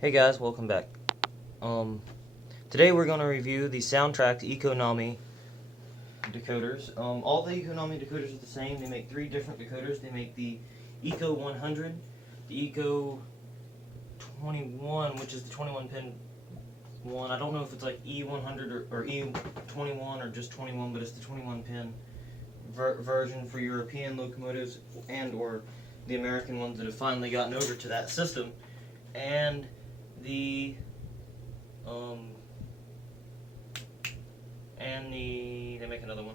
Hey guys, welcome back. Today we're going to review the Soundtraxx Econami decoders. All the Econami decoders are the same. They make three different decoders. They make the Eco 100, the Eco 21, which is the 21 pin one. I don't know if it's like E100 or E21 or just 21, but it's the 21 pin version for European locomotives and or the American ones that have finally gotten over to that system. And they make another one.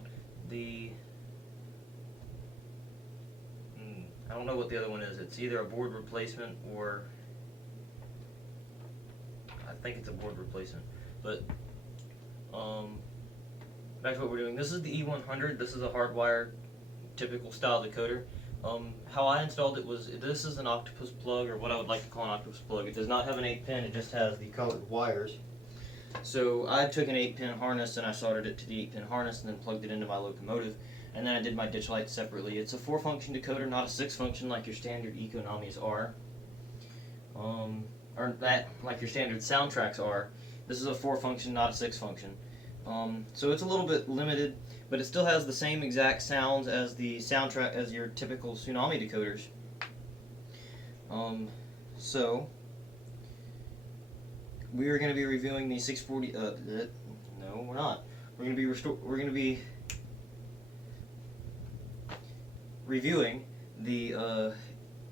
I don't know what the other one is. It's either a board replacement or I think it's a board replacement. But back to what we're doing. This is the E100. This is a hardwired typical style decoder. How I installed it was, this is an octopus plug, or what I would like to call an octopus plug. It does not have an 8-pin, it just has the colored wires. So I took an 8-pin harness and I soldered it to the 8-pin harness and then plugged it into my locomotive. And then I did my ditch lights separately. It's a 4-function decoder, not a 6-function like your standard Econamis are. Or that, like your standard Soundtraxx are. This is a 4-function, not a 6-function. So it's a little bit limited, but it still has the same exact sounds as the Soundtraxx, as your typical Tsunami decoders. So we are going to be reviewing the 640. No, we're not. We're going to be reviewing the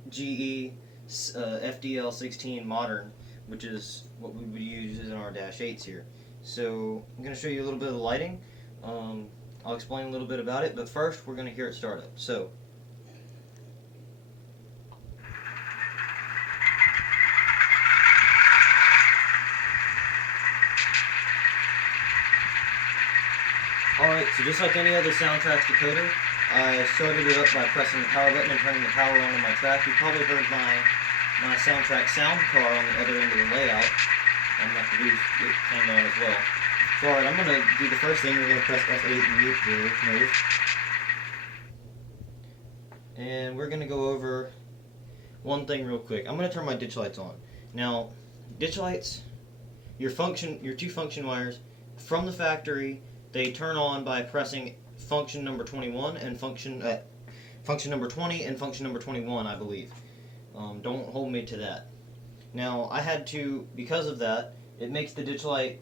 GE FDL16 Modern, which is what we would use in our -8s here. So I'm going to show you a little bit of the lighting. I'll explain a little bit about it, but first we're going to hear it start up. So, alright, so just like any other Soundtraxx decoder, I started it up by pressing the power button and turning the power on my track. You probably heard my Soundtraxx sound car on the other end of the layout. I'm going to have to do it turned on as well. So alright, I'm going to do the first thing. We're going to press F8 and mute the locomotive. And we're going to go over one thing real quick. I'm going to turn my ditch lights on. Now, ditch lights, your two function wires, from the factory, they turn on by pressing function number 21 and function number 20 and function number 21, I believe. Don't hold me to that. Now, I had to, because of that, it makes the ditch light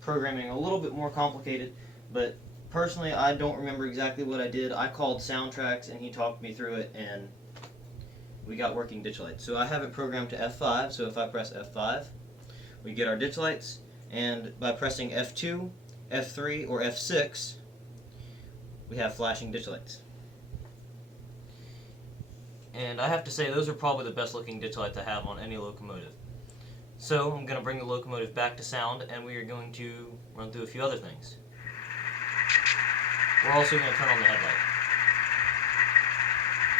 programming a little bit more complicated, but personally I don't remember exactly what I did. I called Soundtraxx and he talked me through it and we got working ditch lights. So I have it programmed to F5, so if I press F5, we get our ditch lights, and by pressing F2, F3, or F6, we have flashing ditch lights. And I have to say, those are probably the best looking ditch lights I have on any locomotive. So I'm going to bring the locomotive back to sound, and we are going to run through a few other things. We're also going to turn on the headlight.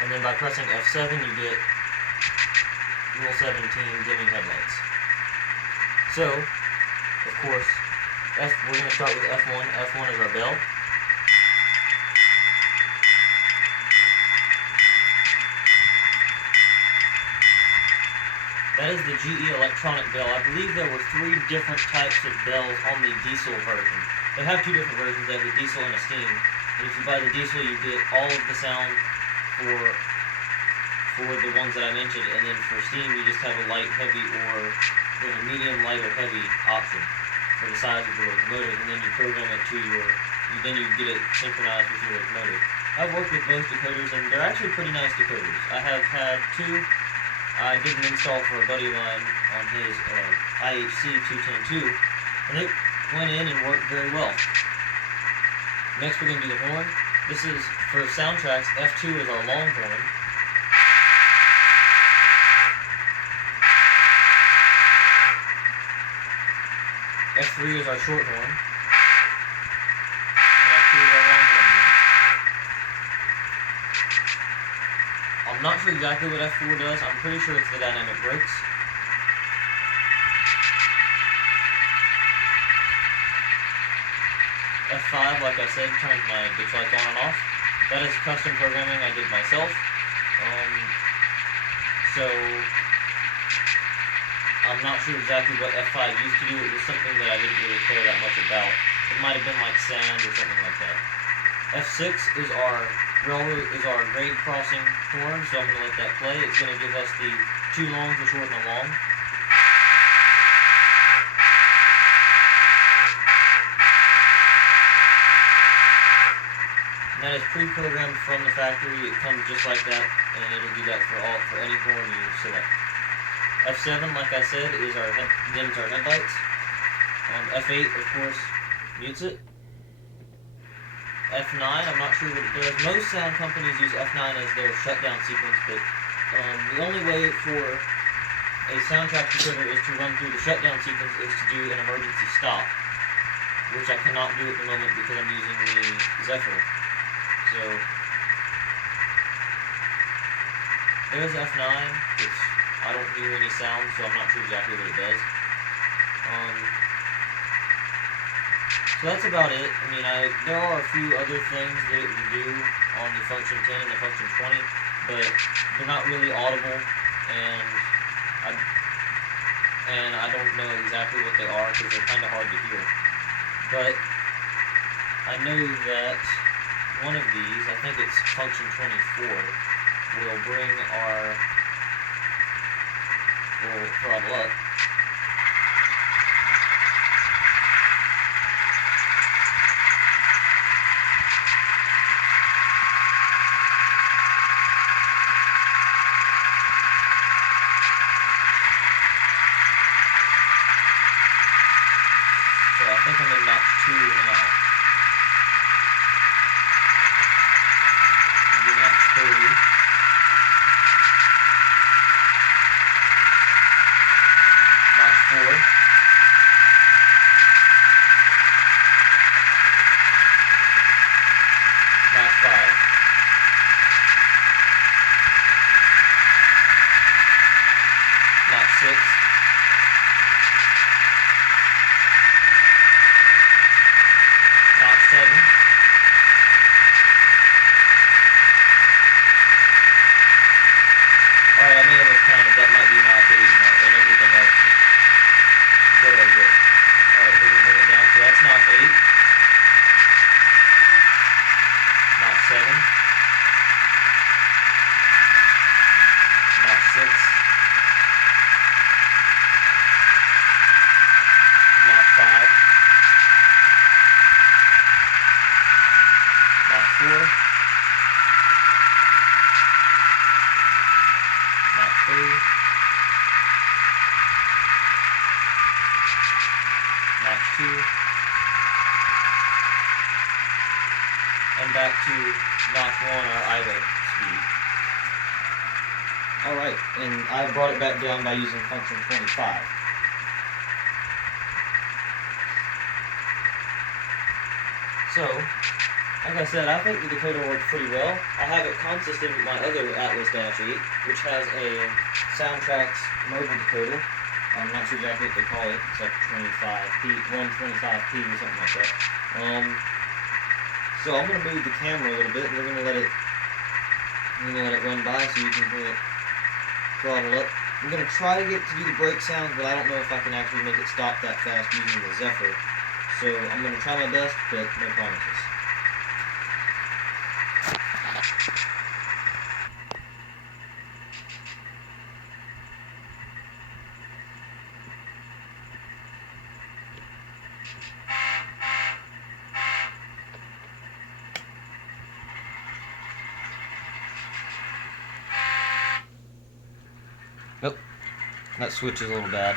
And then by pressing F7, you get Rule 17 dimming headlights. So, of course, we're going to start with F1. F1 is our bell. That is the GE electronic bell. I believe there were 3 different types of bells on the diesel version. They have 2 different versions. They have a diesel and a steam. And if you buy the diesel, you get all of the sound for the ones that I mentioned. And then for steam, you just have a light, heavy, or there's a medium, light, or heavy option for the size of your locomotive. And then you program it to then you get it synchronized with your locomotive. I've worked with both decoders, and they're actually pretty nice decoders. I have had 2. I did an install for a buddy of mine on his IHC 210-2, and it went in and worked very well. Next we're going to do the horn. This is, for Soundtraxx, F2 is our long horn. F3 is our short horn. And F2 is our long horn. I'm not sure exactly what F4 does. I'm pretty sure it's the dynamic brakes. F5, like I said, turns my ditch lights on and off. That is custom programming I did myself. So I'm not sure exactly what F5 used to do. It was something that I didn't really care that much about. It might have been like sand or something like that. F6 is our grade crossing horn, so I'm going to let that play. It's going to give us the two longs, a short, and a long. And that is pre-programmed from the factory. It comes just like that, and it'll do that for any horn you select. F7, like I said, is dims our headlights. F8, of course, mutes it. F9, I'm not sure what it does. Most sound companies use F9 as their shutdown sequence, but the only way for a Soundtraxx decoder is to run through the shutdown sequence is to do an emergency stop, which I cannot do at the moment because I'm using the Zephyr. So, there's F9, which I don't hear any sound, so I'm not sure exactly what it does. So that's about it. I mean, there are a few other things that it will do on the function 10 and the function 20, but they're not really audible, and I don't know exactly what they are because they're kind of hard to hear. But I know that one of these, I think it's function 24, will throttle up. I think I'm in notch 2 now. Do notch 3. Notch 4. Notch 5. Notch 6. Notch 7. Alright, I may have miscounted. That might be notch 8 now, and everything else is very good. Alright, we're going to bring it down. So that's notch 8. Notch 7. Notch 6. Notch 5. Notch 4. Notch 3. Notch 2. And back to notch 1, our idle speed. Alright, and I brought it back down by using function 25. So, like I said, I think the decoder worked pretty well. I have it consistent with my other Atlas-8, which has a Soundtraxx mobile decoder. I'm not sure exactly what they call it. It's like 25p, 125p or something like that. So I'm going to move the camera a little bit, and we're going to let it run by so you can hear it throttle up. I'm going to try to get it to do the brake sound, but I don't know if I can actually make it stop that fast using the Zephyr. So I'm going to try my best, but no promises. Nope, that switch is a little bad.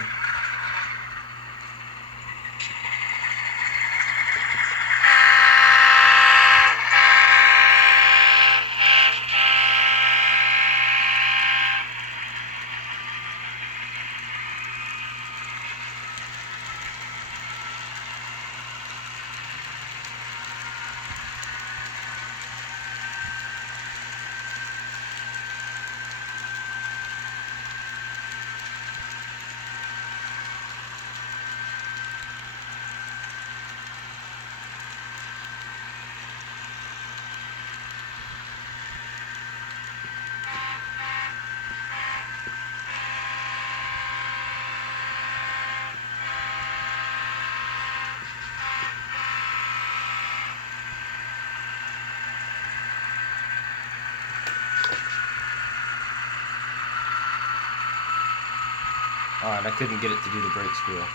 Alright, I couldn't get it to do the brake squeal.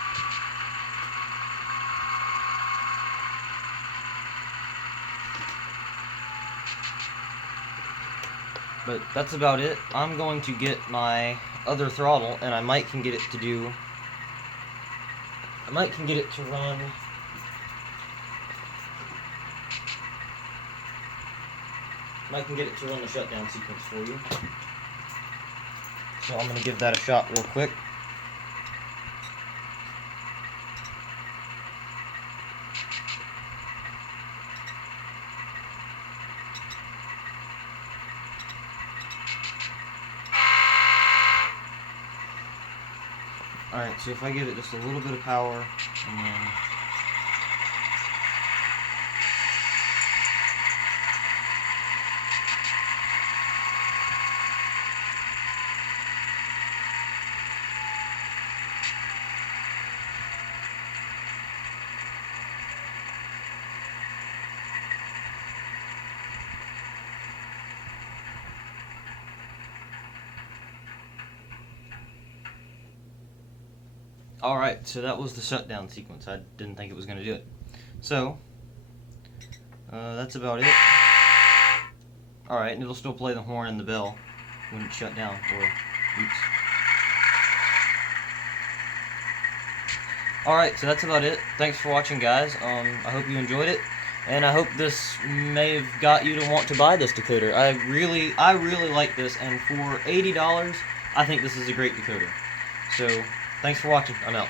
But that's about it. I'm going to get my other throttle, and I might can get it to do... I might can get it to run... I can get it to run the shutdown sequence for you. So I'm going to give that a shot real quick. Alright, so if I give it just a little bit of power, and then... Alright, so that was the shutdown sequence. I didn't think it was going to do it. So, that's about it. Alright, and it'll still play the horn and the bell when it's shut down, or, oops. Alright, so that's about it. Thanks for watching, guys. I hope you enjoyed it, and I hope this may have got you to want to buy this decoder. I really like this, and for $80, I think this is a great decoder. So, thanks for watching. I'm out.